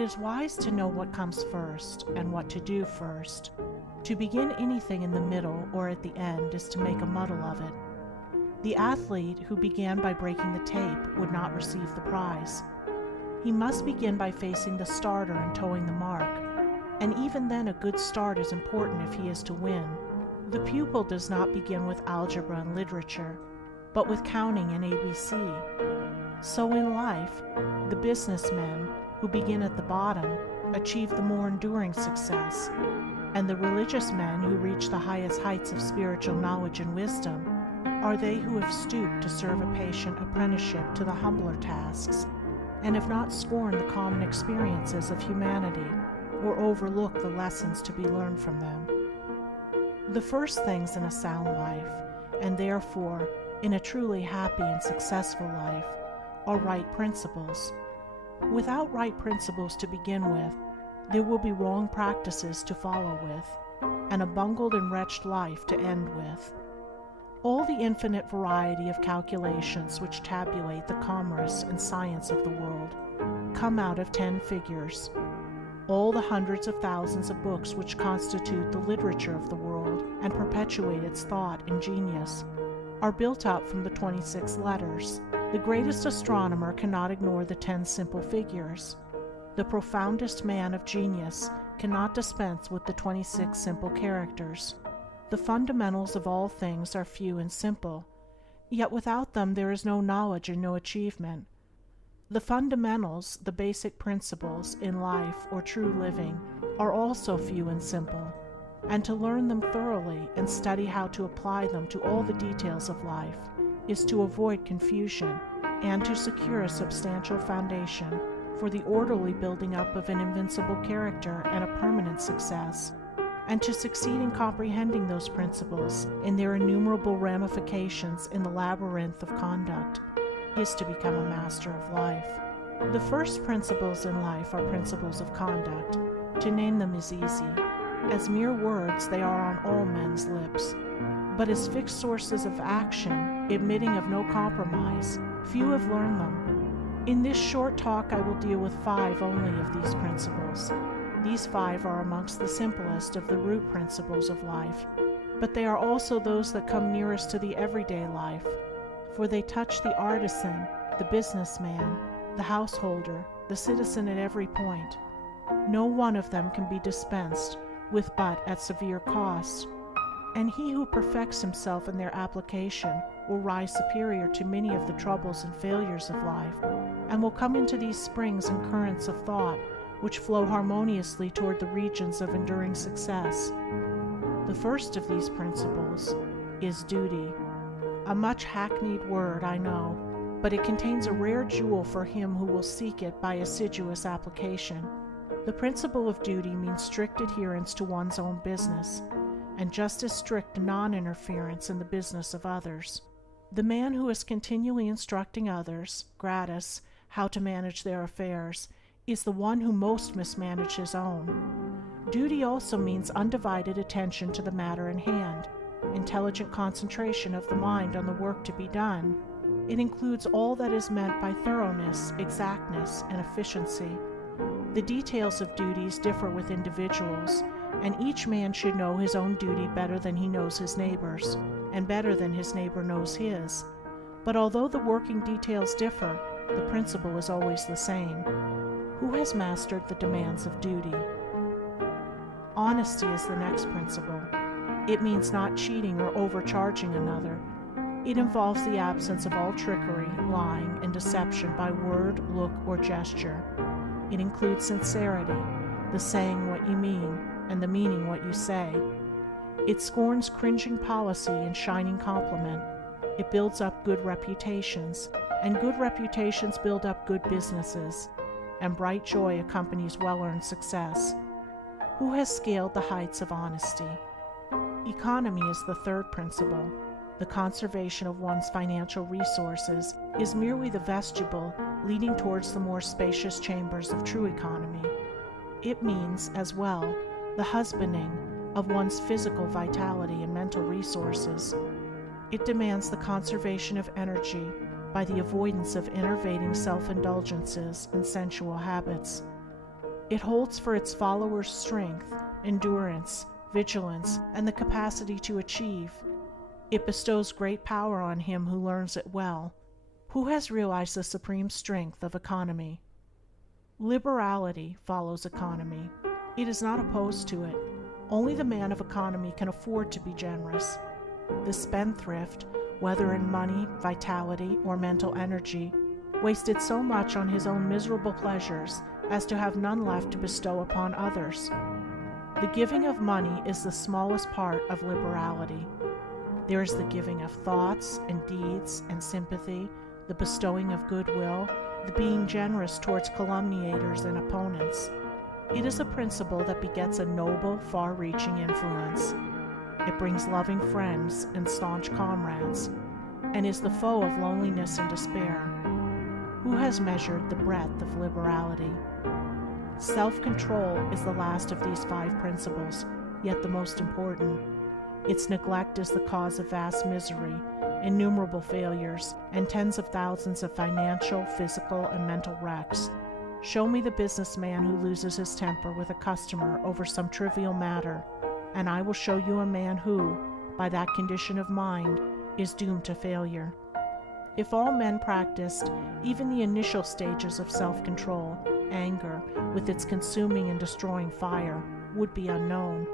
It is wise to know what comes first and what to do first. To begin anything in the middle or at the end is to make a muddle of it. The athlete who began by breaking the tape would not receive the prize. He must begin by facing the starter and toeing the mark, and even then a good start is important if he is to win. The pupil does not begin with algebra and literature, but with counting and ABC. So in life, the businessmen who begin at the bottom achieve the more enduring success, and the religious men who reach the highest heights of spiritual knowledge and wisdom are they who have stooped to serve a patient apprenticeship to the humbler tasks, and have not scorned the common experiences of humanity or overlooked the lessons to be learned from them. The first things in a sound life, and therefore in a truly happy and successful life, are right principles. Without right principles to begin with, there will be wrong practices to follow with, and a bungled and wretched life to end with. All the infinite variety of calculations which tabulate the commerce and science of the world come out of 10 figures. All the hundreds of thousands of books which constitute the literature of the world and perpetuate its thought and genius are built up from the 26 letters. The greatest astronomer cannot ignore the 10 simple figures. The profoundest man of genius cannot dispense with the 26 simple characters. The fundamentals of all things are few and simple, yet without them there is no knowledge and no achievement. The fundamentals, the basic principles in life or true living, are also few and simple, and to learn them thoroughly and study how to apply them to all the details of life is to avoid confusion and to secure a substantial foundation for the orderly building up of an invincible character and a permanent success, and to succeed in comprehending those principles in their innumerable ramifications in the labyrinth of conduct is to become a master of life. The first principles in life are principles of conduct. To name them is easy. As mere words, they are on all men's lips. But as fixed sources of action, admitting of no compromise, few have learned them. In this short talk, I will deal with 5 only of these principles. These 5 are amongst the simplest of the root principles of life, but they are also those that come nearest to the everyday life, for they touch the artisan, the businessman, the householder, the citizen at every point. No one of them can be dispensed with but at severe cost, and he who perfects himself in their application will rise superior to many of the troubles and failures of life, and will come into these springs and currents of thought which flow harmoniously toward the regions of enduring success. The first of these principles is duty. A much hackneyed word, I know, but it contains a rare jewel for him who will seek it by assiduous application. The principle of duty means strict adherence to one's own business, and just as strict non-interference in the business of others. The man who is continually instructing others, gratis, how to manage their affairs, is the one who most mismanages his own. Duty also means undivided attention to the matter in hand, intelligent concentration of the mind on the work to be done. It includes all that is meant by thoroughness, exactness, and efficiency. The details of duties differ with individuals, and each man should know his own duty better than he knows his neighbor's, and better than his neighbor knows his. But although the working details differ, the principle is always the same. Who has mastered the demands of duty? Honesty is the next principle. It means not cheating or overcharging another. It involves the absence of all trickery, lying, and deception by word, look, or gesture. It includes sincerity, the saying what you mean, and the meaning what you say. It scorns cringing policy and shining compliment. It builds up good reputations, and good reputations build up good businesses, and bright joy accompanies well-earned success. Who has scaled the heights of honesty? Economy is the third principle. The conservation of one's financial resources is merely the vestibule leading towards the more spacious chambers of true economy. It means, as well, the husbanding of one's physical vitality and mental resources. It demands the conservation of energy by the avoidance of enervating self-indulgences and sensual habits. It holds for its followers strength, endurance, vigilance, and the capacity to achieve. It bestows great power on him who learns it well. Who has realized the supreme strength of economy? Liberality follows economy. It is not opposed to it. Only the man of economy can afford to be generous. The spendthrift, whether in money, vitality, or mental energy, wasted so much on his own miserable pleasures as to have none left to bestow upon others. The giving of money is the smallest part of liberality. There is the giving of thoughts and deeds and sympathy, the bestowing of goodwill, the being generous towards calumniators and opponents. It is a principle that begets a noble, far-reaching influence. It brings loving friends and staunch comrades, and is the foe of loneliness and despair. Who has measured the breadth of liberality? Self-control is the last of these 5 principles, yet the most important. Its neglect is the cause of vast misery, innumerable failures, and tens of thousands of financial, physical, and mental wrecks. Show me the businessman who loses his temper with a customer over some trivial matter, and I will show you a man who, by that condition of mind, is doomed to failure. If all men practiced even the initial stages of self-control, anger, with its consuming and destroying fire, would be unknown.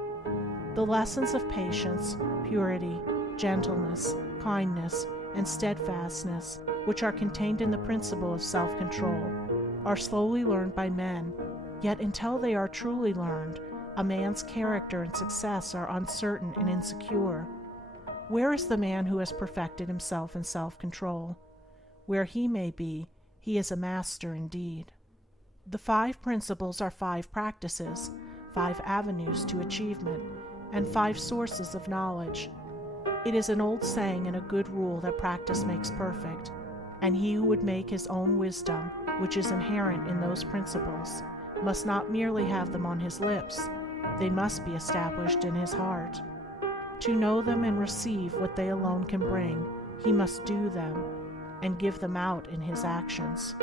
The lessons of patience, purity, gentleness, kindness, and steadfastness, which are contained in the principle of self-control, are slowly learned by men, yet until they are truly learned, a man's character and success are uncertain and insecure. Where is the man who has perfected himself in self-control? Where he may be, he is a master indeed. The 5 principles are 5 practices, 5 avenues to achievement, and 5 sources of knowledge. It is an old saying and a good rule that practice makes perfect, and he who would make his own wisdom, which is inherent in those principles, must not merely have them on his lips, they must be established in his heart. To know them and receive what they alone can bring, he must do them, and give them out in his actions.